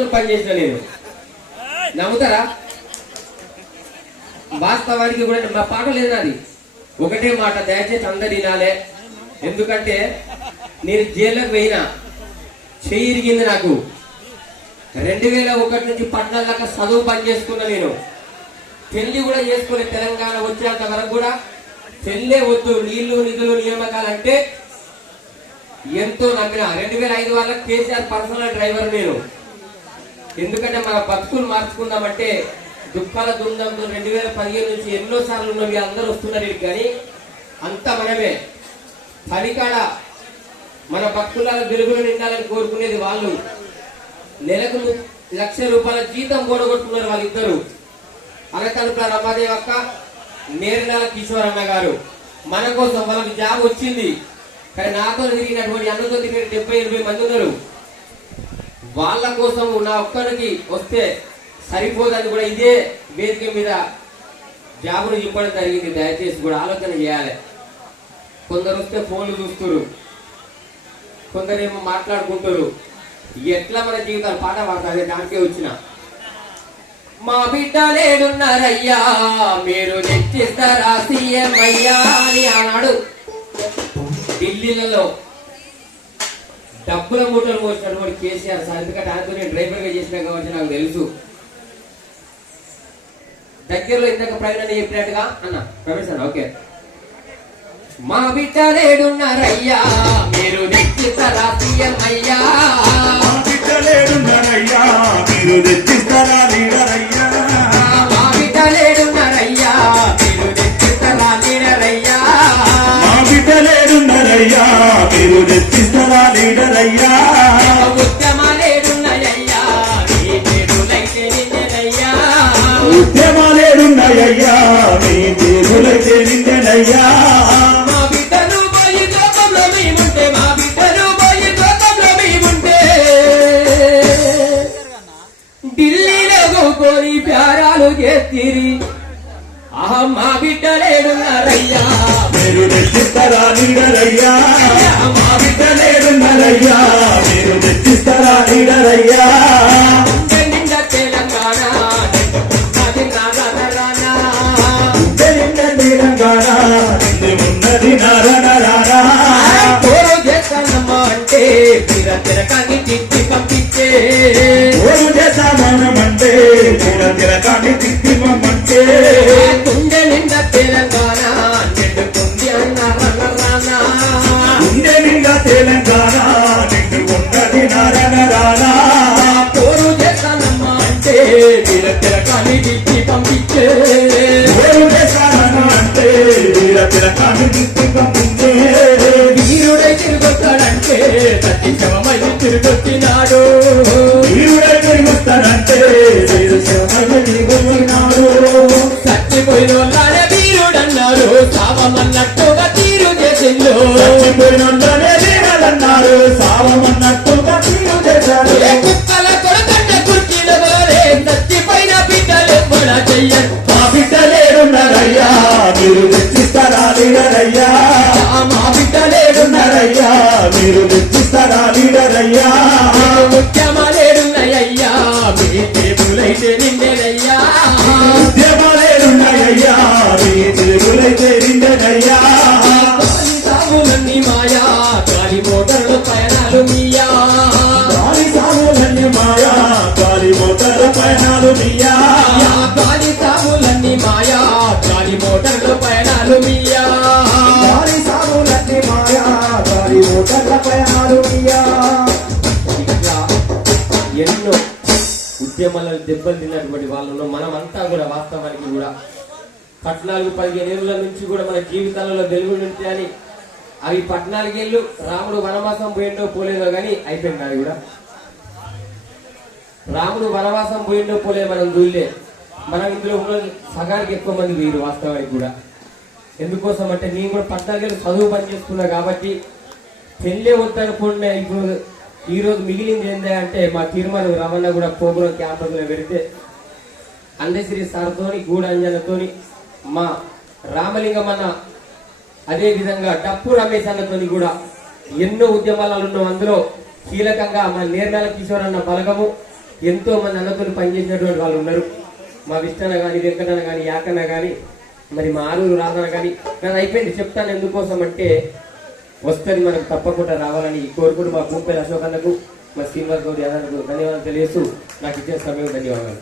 పని చేసిన నేను. నమ్ముతారా? వాస్తవానికి కూడా మా పాట లేదు ఒకటే మాట దయచేసి అందరు వినాలే. ఎందుకంటే నేను జైల్లోకి పోయినా చెయ్యి ఇరిగింది నాకు. రెండు వేల ఒకటి నుంచి పద్నాలుగు దాకా చదువు పని చేసుకున్నా నేను. పెళ్ళి కూడా చేసుకునే తెలంగాణ వచ్చేంత వరకు కూడా పెళ్ళే వద్దు. నీళ్ళు నిధులు నియామకాలు అంటే ఎంతో నమ్మిన. రెండు వేల ఐదు వాళ్ళ కేసీఆర్ పర్సనల్ డ్రైవర్ నేను. ఎందుకంటే మన బతుకులు మార్చుకుందామంటే దుఃఖాల బృందంలో రెండు వేల పదిహేను నుంచి ఎన్నో సార్లు ఉన్నవి అందరూ వస్తున్నారు ఇక్కడికి కానీ అంతా మనమే. పనికాడ మన భక్తుల వెలుగులు నిండాలని కోరుకునేది వాళ్ళు. నెలకు లక్ష రూపాయల జీతం కూడగొట్టుకున్నారు వాళ్ళిద్దరు. అనకల్ప రమాదేవి అక్క నేరునాల కిషోర్ అన్న గారు. మన కోసం వాళ్ళకి జాబ్ వచ్చింది. కానీ నాతో తిరిగినటువంటి అన్నతో తిరిగిన డెబ్బై ఎనభై మంది ఉన్నారు. వాళ్ళ కోసం నా ఒక్కరికి వస్తే సరిపోదని కూడా ఇదే వేదిక మీద జాబులు ఇవ్వడం జరిగింది. దయచేసి కూడా ఆలోచన చేయాలి. కొందరు వస్తే ఫోన్లు చూస్తున్నారు కొందరేమో మాట్లాడుకుంటారు. ఎట్లా మన జీవితాలు పాట పాడతారు దానికే వచ్చిన. మా బిడ్డ లేడున్నారయ్యా మీరు నెచ్చిస్తారా సీఎం అయ్యా అని అన్నాడు. ఢిల్లీలలో డబ్బుల మూటలు మోసినటువంటి కేసీఆర్ సార్. ఎందుకంటే ఆయనతో నేను డ్రైవర్గా చేసిన కాబట్టి నాకు తెలుసు. దగ్గరలో ఇందాక ప్రవీణ్ చెప్పినట్టుగా అన్న ప్రవీణ్ సార్ ఓకే. మా బిడ్డ లేడున్నారయ్యా మీరు నెచ్చిస్తారా సీఎం లీడరయ్యా ఉద్యమాలేడున్నాయ్యా మీ పేరులైతే నిన్నెనయ్యా ఉద్యమాలేడున్నాయ్యా మీ దేవులైతే నిండెనయ్యా. బిడ్డలు పోయి లోకంలో మేముంటే మా మా బిడ్డలేడున్నారయ్యా మీరు తెచ్చిస్తారా లీడరయ్యా మా బిడ్డలేడున్నారయ్యా మీరు తెచ్చిస్తారా లీడరయ్యా గుండె నిండా తెలంగాణ అది నాగరానా తెలంగాణ నిండి ఉన్నది నారనరారా కోరు చేస్తానమ్మా అంటే తీర తిరకాన్ని తిప్పి పంపించే. ఓరు చేసామనమంటే తిర తిరకాన్ని తిప్పిమంటే తిరకాన్ని తిప్పి పంపించే. చేసామనమంటే తిర తిరకాన్ని వీరుడై తిరిగొస్తాడంటే ప్రతి శవమై తిరిగొచ్చినాడు మీరు తెచ్చిస్తారా లీడరయ్యా? ముఖ్యమాలేడున్నాయ్యా మీ టేబులైతే నిండేనయ్యా. ఉద్యమాలేడున్నాయ్యా మీ తెలుగులైతే నిండనయ్యా. గాలి సాగులన్నీ మాయా గాలి మోటార్లు పయనాలు మీయా. గాలి సాగులన్నీ మాయా గాలి మోటార్ల పయనాలు మీయా. దెబ్బలు తిన్నటువంటి వాళ్ళు మనం అంతా కూడా వాస్తవానికి కూడా పద్నాలుగు పదిహేను ఏళ్ళ నుంచి కూడా మన జీవితాలలో వెలుగు అని అవి పద్నాలుగేళ్ళు రాముడు వనవాసం పోయిండో పోలేదో కానీ అయిపోయింది అది కూడా. రాముడు వనవాసం పోయిండో పోలే మనం చూడలే. మనం ఇందులో ఉన్న సగానికి ఎక్కువ మంది వీరు వాస్తవానికి కూడా. ఎందుకోసం అంటే నేను కూడా పద్నాలుగేళ్ళు చదువు పని చేసుకున్నా కాబట్టి పెళ్ళే వద్దనుకున్న ఇప్పుడు ఈ రోజు మిగిలింది ఏంటి అంటే మా తీర్మానం రమణ కూడా ప్రోగ్రామ్ క్యాంపస్లో పెడితే అందశ్రీ సార్తోని గూడంజనతోని మా రామలింగమన్న అదేవిధంగా డప్పు రమేష్ అన్నతోని కూడా ఎన్నో ఉద్యమాలలో ఉన్నాం. అందులో కీలకంగా మా నేర్నాల కిషోర్ అన్న బలగము ఎంతో మంది అన్నతో పనిచేసినటువంటి వాళ్ళు ఉన్నారు. మా విష్టన కానీ వెంకటన కానీ యాకన్న కానీ మరి మా ఆరూరు రాధన కానీ నేను అయిపోయింది. చెప్తాను ఎందుకోసం అంటే వస్తుంది మనకు తప్పకుండా రావాలని కోరుకుంటూ మా భూపేల అశోకన్నకు మా శ్రీనివాస్ గౌడ్ అన్నకు ధన్యవాదాలు తెలియజేస్తూ నాకు ఇచ్చిన సమయం ధన్యవాదాలు.